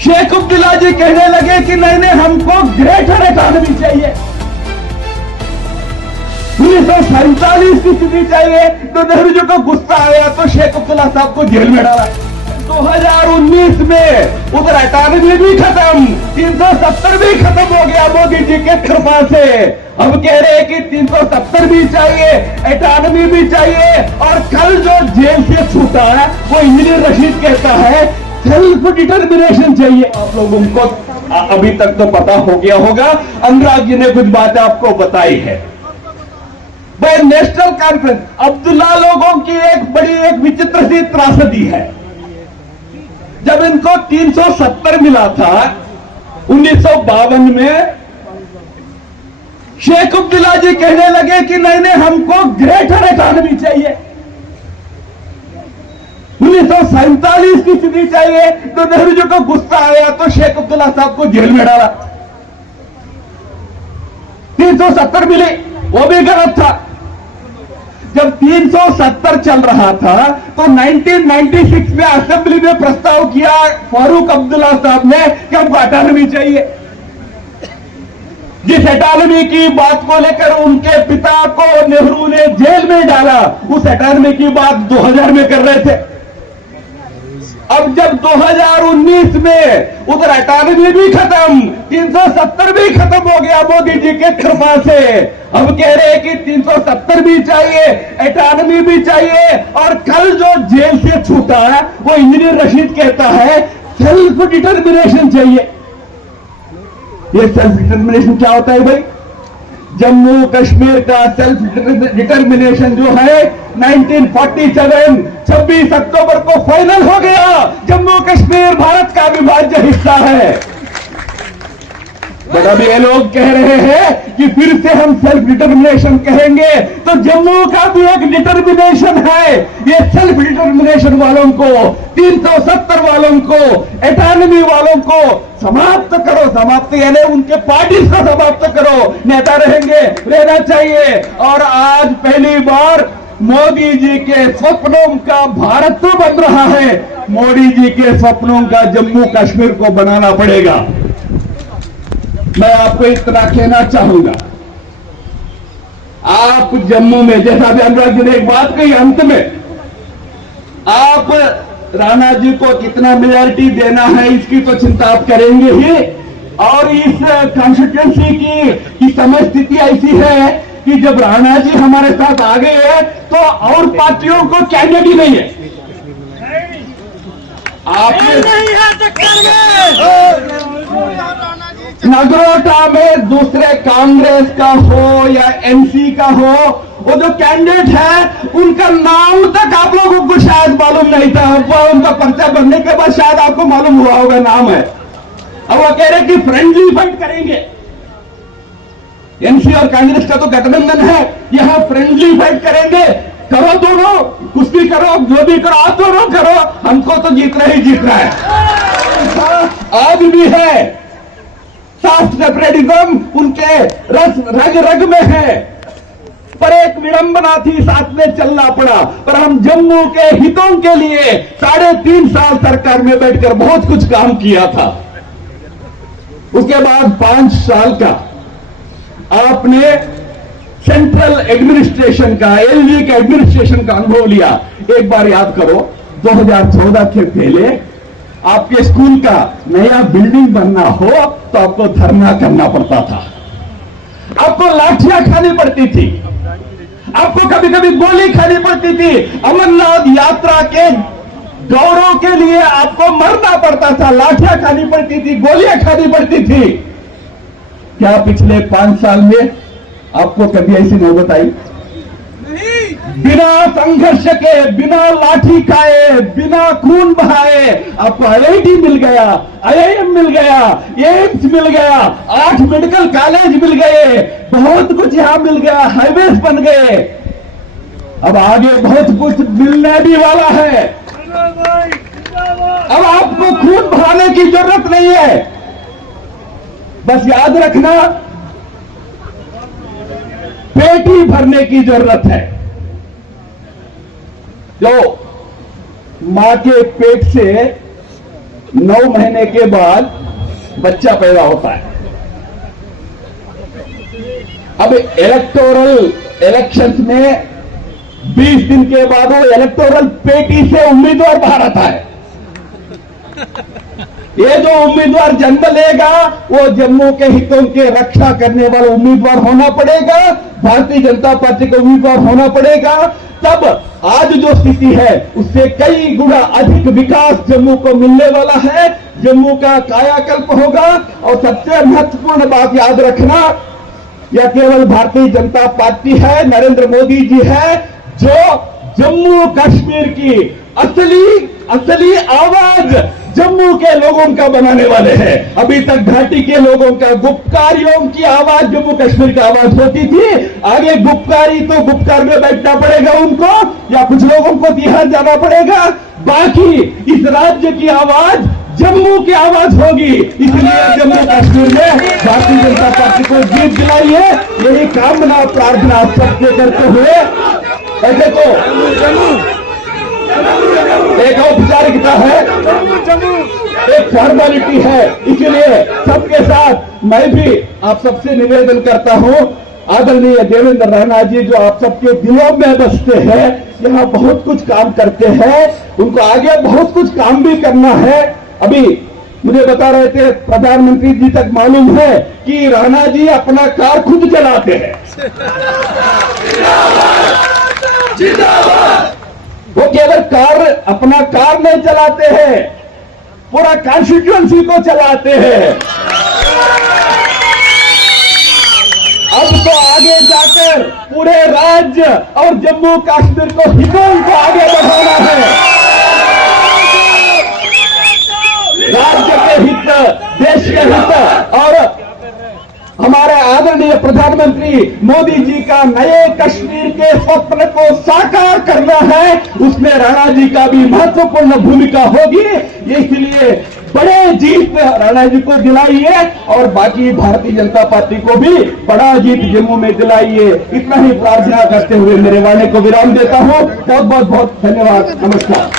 शेख अब्दुल्ला जी कहने लगे कि नहीं नहीं हमको ग्रेटर इकॉनमी चाहिए, 1947 की स्थिति चाहिए। तो नेहरू जी को गुस्सा आया तो शेख अब्दुल्ला साहब को जेल में डाला। 2019 में उधर इकॉनमी भी खत्म, 370 भी खत्म हो गया मोदी जी के कृपा से। अब कह रहे हैं कि 370 भी चाहिए, इकॉनमी भी चाहिए, और कल जो जेल से छूटा है वो इंजीनियर रशीद कहता है सेल्फ डिटर्मिनेशन चाहिए। आप लोगों को अभी तक तो पता हो गया होगा, अनुराग जी ने कुछ बातें आपको बताई है। भाई नेशनल कॉन्फ्रेंस अब्दुल्ला लोगों की एक बड़ी एक विचित्र सी त्रासदी है। जब इनको 370 मिला था 1952 में, शेख अब्दुल्ला जी कहने लगे कि नहीं नहीं हमको ग्रेटर इकॉनमी चाहिए, 1947 की स्थिति चाहिए। तो नेहरू जी को गुस्सा आया तो शेख अब्दुल्ला साहब को जेल में डाला। 370 मिली, वो भी गलत था। जब 370 चल रहा था तो 1996 में असेंबली में प्रस्ताव किया फारूक अब्दुल्ला साहब ने कि हमको अटॉनमी चाहिए। जिस अटॉनमी की बात को लेकर उनके पिता को नेहरू ने जेल में डाला, उस अटॉनमी की बात 2000 में कर रहे थे। अब जब 2019 में उधर अटॉनमी भी खत्म, 370 भी खत्म हो गया मोदी जी के कृपा से। अब कह रहे हैं कि 370 भी चाहिए, अटॉनमी भी चाहिए, और कल जो जेल से छूटा है वो इंजीनियर रशीद कहता है सेल्फ डिटर्मिनेशन चाहिए। ये सेल्फ डिटर्मिनेशन क्या होता है भाई? जम्मू कश्मीर का सेल्फ डिटर्मिनेशन जो है 1947 26 अक्टूबर को फाइनल हो गया। जम्मू कश्मीर भारत का अविभाज्य हिस्सा है। बट अब ये लोग कह रहे हैं कि फिर से हम सेल्फ डिटर्मिनेशन कहेंगे, तो जम्मू का भी एक डिटर्मिनेशन है। ये सेल्फ डिटर्मिनेशन वालों को, 370 वालों को, एटॉनमी वालों को समाप्त करो। समाप्त यानी उनके पार्टी से समाप्त करो। नेता रहेंगे, रहना चाहिए। और आज पहली बार मोदी जी के स्वप्नों का भारत तो बन रहा है, मोदी जी के स्वप्नों का जम्मू कश्मीर को बनाना पड़ेगा। मैं आपको इतना कहना चाहूंगा, आप जम्मू में, जैसा भी अनुराग जी ने एक बात कही अंत में, आप राणा जी को कितना मेजॉरिटी देना है इसकी तो चिंता आप करेंगे ही। और इस कॉन्स्टिट्यूंसी की समय स्थिति ऐसी है कि जब राणा जी हमारे साथ आ गए हैं तो और पार्टियों को कैंडिडेट ही नहीं है। आपने नहीं है टक्कर में नगरोटा में दूसरे कांग्रेस का हो या एमसी का हो, वो जो कैंडिडेट है उनका नाम तक आप लोगों को शायद मालूम नहीं था। वो उनका पर्चा बनने के बाद शायद आपको मालूम हुआ होगा नाम है। अब वो कह रहे कि फ्रेंडली फाइट करेंगे। एमसी और कांग्रेस का तो गठबंधन है, यहां फ्रेंडली फाइट करेंगे। करो दोनों, कुश्ती करो, जो भी करो, आप दोनों करो, हमको तो जीतना ही जीतना है। आज भी है कास्ट सेपरेटिज्म, उनके रग रग में है। पर एक विडंबना थी, साथ में चलना पड़ा। पर हम जम्मू के हितों के लिए 3.5 साल सरकार में बैठकर बहुत कुछ काम किया था। उसके बाद 5 साल का आपने सेंट्रल एडमिनिस्ट्रेशन का, एलजी के एडमिनिस्ट्रेशन का अनुभव लिया। एक बार याद करो, 2014 के पहले आपके स्कूल का नया बिल्डिंग बनना हो तो आपको धरना करना पड़ता था, आपको लाठियां खानी पड़ती थी, आपको कभी कभी गोली खानी पड़ती थी। अमरनाथ यात्रा के गौरव के लिए आपको मरना पड़ता था, लाठियां खानी पड़ती थी, गोलियां खानी पड़ती थी। क्या पिछले 5 साल में आपको कभी ऐसी नौबत आई? बिना संघर्ष के, बिना लाठी खाए, बिना खून बहाए आपको आईआईटी मिल गया, आईआईएम मिल गया, एम्स मिल गया, 8 मेडिकल कॉलेज मिल गए, बहुत कुछ यहां मिल गया, हाईवेज बन गए। अब आगे बहुत कुछ मिलने भी वाला है। अब आपको खून बहाने की जरूरत नहीं है, बस याद रखना पेट ही भरने की जरूरत है। जो मां के पेट से 9 महीने के बाद बच्चा पैदा होता है। अब इलेक्शंस में 20 दिन के बाद वो इलेक्टोरल पेटी से उम्मीदवार बाहर आता है। ये जो उम्मीदवार जन्म लेगा वो जम्मू के हितों के रक्षा करने वाला उम्मीदवार होना पड़ेगा, भारतीय जनता पार्टी का उम्मीदवार होना पड़ेगा। तब आज जो स्थिति है उससे कई गुना अधिक विकास जम्मू को मिलने वाला है। जम्मू का कायाकल्प होगा। और सबसे महत्वपूर्ण बात याद रखना, यह केवल भारतीय जनता पार्टी है, नरेंद्र मोदी जी है जो जम्मू कश्मीर की असली आवाज जम्मू के लोगों का बनाने वाले हैं। अभी तक घाटी के लोगों का, गुप्तकारियों की आवाज जम्मू कश्मीर की आवाज होती थी। आगे गुप्तकारी तो गुप्तकार में बैठना पड़ेगा उनको, या कुछ लोगों को तिहाड़ जाना पड़ेगा। बाकी इस राज्य की आवाज जम्मू की आवाज होगी। इसलिए जम्मू कश्मीर में भारतीय जनता पार्टी को जीत दिलाइए, यही कामना प्रार्थना सबसे करते हुए ऐसे तो एक औपचारिकता है, एक फॉर्मेलिटी है। इसलिए सबके साथ मैं भी आप सबसे निवेदन करता हूं, आदरणीय देवेंद्र रैना जी जो आप सबके दिलों में बसते हैं, यहाँ बहुत कुछ काम करते हैं, उनको आगे बहुत कुछ काम भी करना है। अभी मुझे बता रहे थे प्रधानमंत्री जी तक मालूम है कि राणा जी अपना कार खुद चलाते हैं। वो केवल अपना कार नहीं चलाते हैं, पूरा कॉन्स्टिट्यूएंसी को चलाते हैं। अब तो आगे जाकर पूरे राज्य और जम्मू कश्मीर को हितों को आगे बढ़ाना है। राज्य के हित, देश के हित और हमारे आदरणीय प्रधानमंत्री मोदी जी का नए कश्मीर के स्वप्न को साकार करना है, उसमें राणा जी का भी महत्वपूर्ण भूमिका होगी। इसलिए बड़े जीत राणा जी को दिलाइए और बाकी भारतीय जनता पार्टी को भी बड़ा जीत जम्मू में दिलाइए। इतना ही प्रार्थना करते हुए मेरे वाणी को विराम देता हूं। बहुत बहुत धन्यवाद। नमस्कार।